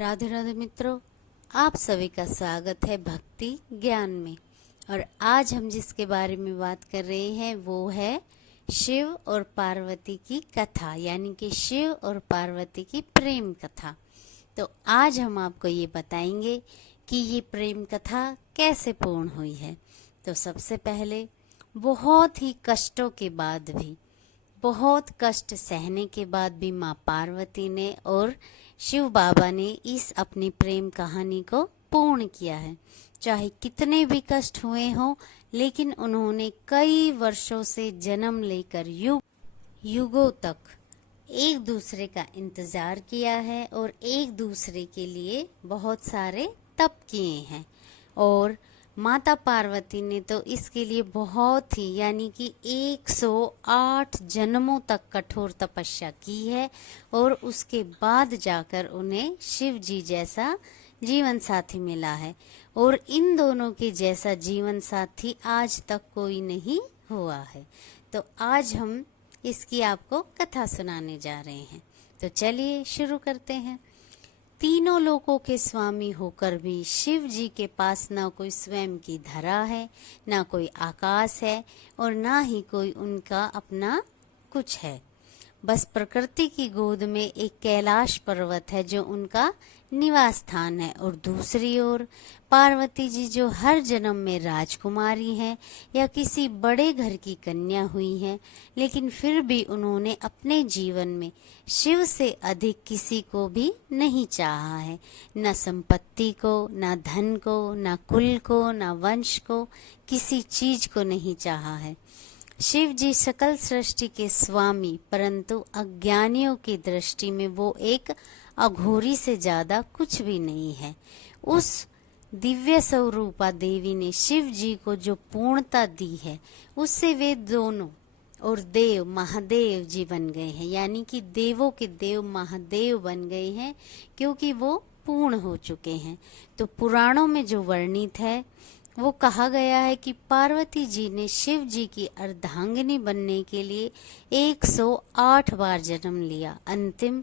राधे राधे मित्रों, आप सभी का स्वागत है भक्ति ज्ञान में। और आज हम जिसके बारे में बात कर रहे हैं वो है शिव और पार्वती की कथा, यानी कि शिव और पार्वती की प्रेम कथा। तो आज हम आपको ये बताएंगे कि ये प्रेम कथा कैसे पूर्ण हुई है। तो सबसे पहले बहुत ही कष्टों के बाद भी, बहुत कष्ट सहने के बाद भी माँ पार्वती ने और शिव बाबा ने इस अपनी प्रेम कहानी को पूर्ण किया है। चाहे कितने भी कष्ट हुए हों, लेकिन उन्होंने कई वर्षों से जन्म लेकर युगों तक एक दूसरे का इंतजार किया है और एक दूसरे के लिए बहुत सारे तप किए हैं। और माता पार्वती ने तो इसके लिए बहुत ही, यानी कि 108 जन्मों तक कठोर तपस्या की है और उसके बाद जाकर उन्हें शिव जी जैसा जीवन साथी मिला है। और इन दोनों के जैसा जीवन साथी आज तक कोई नहीं हुआ है। तो आज हम इसकी आपको कथा सुनाने जा रहे हैं। तो चलिए शुरू करते हैं। तीनों लोकों के स्वामी होकर भी शिव जी के पास ना कोई स्वयं की धरा है, ना कोई आकाश है और ना ही कोई उनका अपना कुछ है। बस प्रकृति की गोद में एक कैलाश पर्वत है जो उनका निवास स्थान है। और दूसरी ओर पार्वती जी जो हर जन्म में राजकुमारी हैं या किसी बड़े घर की कन्या हुई हैं, लेकिन फिर भी उन्होंने अपने जीवन में शिव से अधिक किसी को भी नहीं चाहा है। न संपत्ति को, न धन को, न कुल को, न वंश को, किसी चीज को नहीं चाहा है। शिव जी सकल सृष्टि के स्वामी, परंतु अज्ञानियों की दृष्टि में वो एक अघोरी से ज्यादा कुछ भी नहीं है। उस दिव्य स्वरूपा देवी ने शिव जी को जो पूर्णता दी है, उससे वे दोनों और देव महादेव जी बन गए हैं, यानी कि देवों के देव महादेव बन गए हैं, क्योंकि वो पूर्ण हो चुके हैं। तो पुराणों में जो वर्णित है वो कहा गया है कि पार्वती जी ने शिव जी की अर्धांगिनी बनने के लिए 108 बार जन्म लिया। अंतिम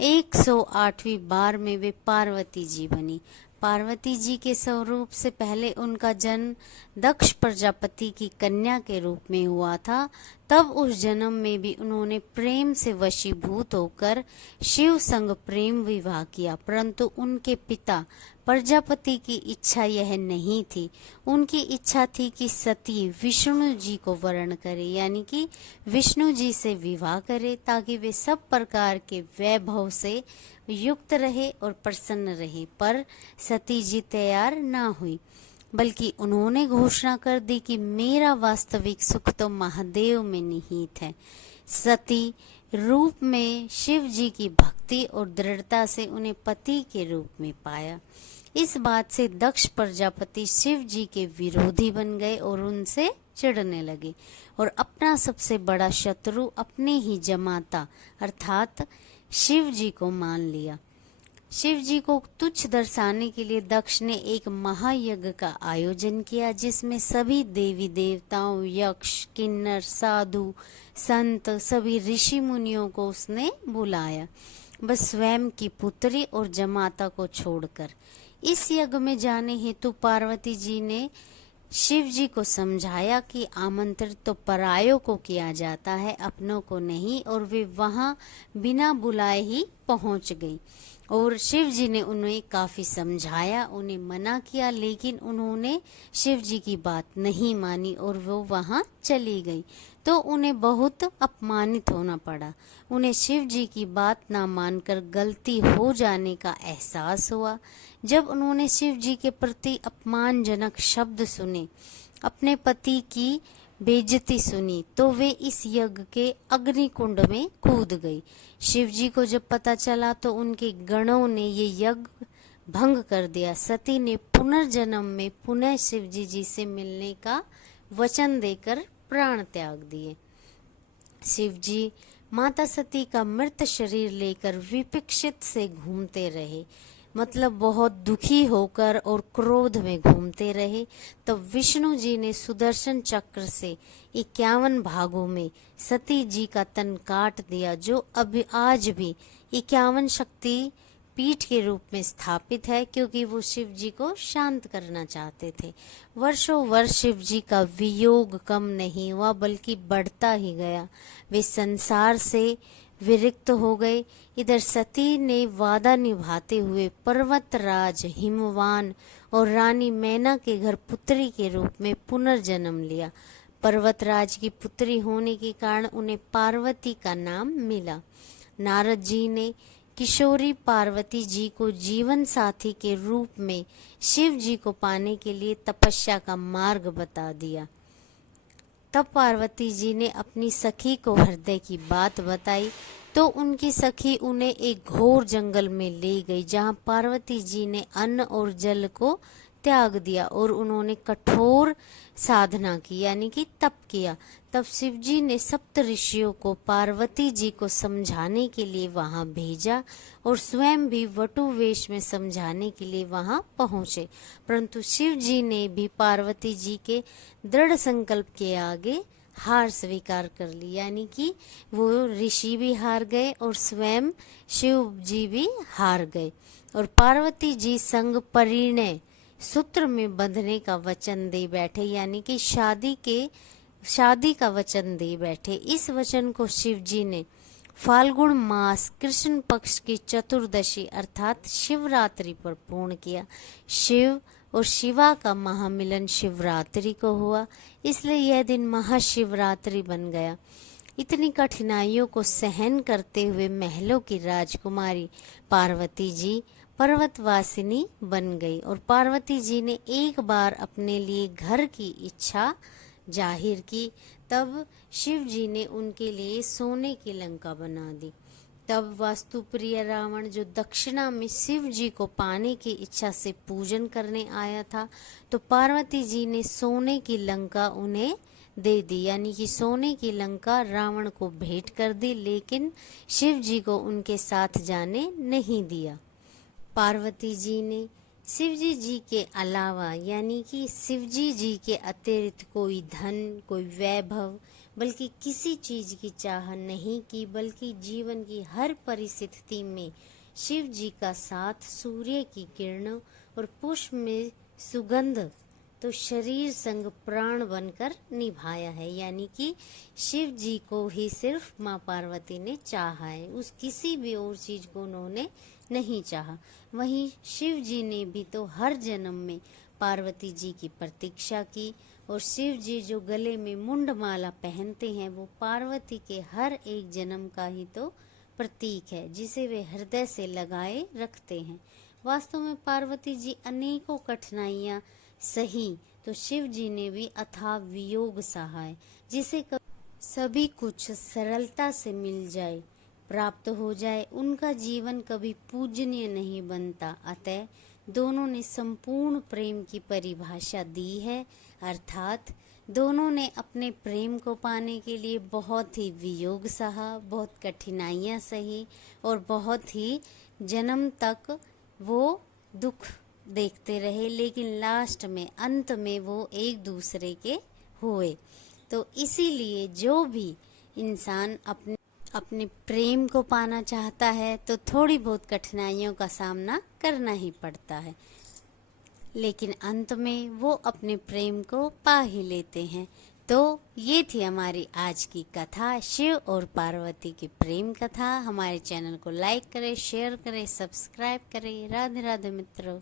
108वीं बार में वे पार्वती जी बनी। पार्वती जी के स्वरूप से पहले उनका जन्म दक्ष प्रजापति की कन्या के रूप में हुआ था। तब उस जन्म में भी उन्होंने प्रेम से वशीभूत होकर शिव संग प्रेम विवाह किया, परंतु उनके पिता प्रजापति की इच्छा यह नहीं थी। उनकी इच्छा थी कि सती विष्णु जी को वरण करे, यानी कि विष्णु जी से विवाह करे, ताकि वे सब प्रकार के वैभव से युक्त रहे और प्रसन्न रहे। पर सती जी तैयार ना हुई, बल्कि उन्होंने घोषणा कर दी कि मेरा वास्तविक सुख तो महादेव में निहित है। सती रूप में शिव जी की भक्ति और दृढ़ता से उन्हें पति के रूप में पाया। इस बात से दक्ष प्रजापति शिव जी के विरोधी बन गए और उनसे चिढ़ने लगे और अपना सबसे बड़ा शत्रु अपने ही जमाता अर्थात शिव जी को मान लिया। शिव जी को तुच्छ दर्शाने के लिए दक्ष ने एक महायज्ञ का आयोजन किया, जिसमें सभी देवी देवताओं, यक्ष, किन्नर, साधु, संत, सभी ऋषि मुनियों को उसने बुलाया, बस स्वयं की पुत्री और जमाता को छोड़कर। इस यज्ञ में जाने हेतु पार्वती जी ने शिव जी को समझाया कि आमंत्रित तो परायों को किया जाता है, अपनों को नहीं, और वे वहां बिना बुलाए ही पहुंच गई। और शिव जी ने उन्हें काफी समझाया, उन्हें मना किया, लेकिन उन्होंने शिव जी की बात नहीं मानी और वो वहां चली गई। तो उन्हें बहुत अपमानित होना पड़ा। उन्हें शिव जी की बात ना मानकर गलती हो जाने का एहसास हुआ। जब उन्होंने शिव जी के प्रति अपमानजनक शब्द सुने, अपने पति की बेइज्जती सुनी, तो वे इस यज्ञ के अग्निकुंड में कूद गई। शिव जी को जब पता चला तो उनके गणों ने ये यज्ञ भंग कर दिया। सती ने पुनर्जन्म में पुनः शिव जी से मिलने का वचन देकर प्राण त्याग दिए। शिव जी माता सती का मृत शरीर लेकर विपक्षित से घूमते रहे, मतलब बहुत दुखी होकर और क्रोध में घूमते रहे। तो विष्णु जी ने सुदर्शन चक्र से 51 भागों में सती जी का तन काट दिया, जो अभी आज भी 51 शक्ति पीठ के रूप में स्थापित है, क्योंकि वो शिव जी को शांत करना चाहते थे। वर्षों वर्ष शिव जी का वियोग कम नहीं हुआ, बल्कि बढ़ता ही गया। वे संसार से विरक्त हो गए। इधर सती ने वादा निभाते हुए पर्वतराज हिमवान और रानी मैना के घर पुत्री के रूप में पुनर्जन्म लिया। पर्वतराज की पुत्री होने के कारण उन्हें पार्वती का नाम मिला। नारद जी ने किशोरी पार्वती जी को जीवन साथी के रूप में शिव जी को पाने के लिए तपस्या का मार्ग बता दिया। तब पार्वती जी ने अपनी सखी को हृदय की बात बताई, तो उनकी सखी उन्हें एक घोर जंगल में ले गई, जहां पार्वती जी ने अन्न और जल को त्याग दिया और उन्होंने कठोर साधना की, यानी कि तप किया। तब शिव जी ने सप्त ऋषियों को पार्वती जी को समझाने के लिए वहां भेजा और स्वयं भी वटु वेश में समझाने के लिए वहां पहुंचे। परंतु शिव जी ने भी पार्वती जी के दृढ़ संकल्प के आगे हार स्वीकार कर ली, यानी कि वो ऋषि भी हार गए और स्वयं शिव जी भी हार गए। और पार्वती जी संग परिणय सूत्र में बंधने का वचन दे बैठे, यानी कि शादी का वचन दे बैठे। इस वचन को शिव जी ने फाल्गुन मास कृष्ण पक्ष की चतुर्दशी अर्थात शिवरात्रि पर पूर्ण किया। शिव और शिवा का महामिलन शिवरात्रि को हुआ, इसलिए यह दिन महाशिवरात्रि बन गया। इतनी कठिनाइयों को सहन करते हुए महलों की राजकुमारी पार्वती जी पर्वतवासिनी बन गई और पार्वती जी ने एक बार अपने लिए घर की इच्छा जाहिर की। तब शिव जी ने उनके लिए सोने की लंका बना दी। तब वास्तुप्रिय रावण, जो दक्षिणा में शिव जी को पाने की इच्छा से पूजन करने आया था, तो पार्वती जी ने सोने की लंका उन्हें दे दी, यानी कि सोने की लंका रावण को भेंट कर दी, लेकिन शिव जी को उनके साथ जाने नहीं दिया। पार्वती जी ने शिवजी जी के अलावा, यानी कि शिवजी जी के अतिरिक्त कोई धन, कोई वैभव, बल्कि किसी चीज की चाह नहीं की, बल्कि जीवन की हर परिस्थिति में शिव जी का साथ, सूर्य की किरणों और पुष्प में सुगंध तो शरीर संग प्राण बनकर निभाया है, यानी कि शिव जी को ही सिर्फ माँ पार्वती ने चाहा है, उस किसी भी और चीज को उन्होंने नहीं चाहा। वहीं शिव जी ने भी तो हर जन्म में पार्वती जी की प्रतीक्षा की और शिव जी जो गले में मुंडमाला पहनते हैं वो पार्वती के हर एक जन्म का ही तो प्रतीक है, जिसे वे हृदय से लगाए रखते हैं। वास्तव में पार्वती जी अनेकों कठिनाइयां सही, तो शिव जी ने भी अथाह वियोग सहा है, जिसे सभी कुछ सरलता से मिल जाए, प्राप्त हो जाए, उनका जीवन कभी पूजनीय नहीं बनता। अतः दोनों ने संपूर्ण प्रेम की परिभाषा दी है, अर्थात दोनों ने अपने प्रेम को पाने के लिए बहुत ही वियोग सहा, बहुत कठिनाइयां सही और बहुत ही जन्म तक वो दुख देखते रहे, लेकिन लास्ट में, अंत में वो एक दूसरे के हुए। तो इसीलिए जो भी इंसान अपने प्रेम को पाना चाहता है तो थोड़ी बहुत कठिनाइयों का सामना करना ही पड़ता है, लेकिन अंत में वो अपने प्रेम को पा ही लेते हैं। तो ये थी हमारी आज की कथा, शिव और पार्वती की प्रेम कथा। हमारे चैनल को लाइक करें, शेयर करें, सब्सक्राइब करें। राधे राधे मित्रों।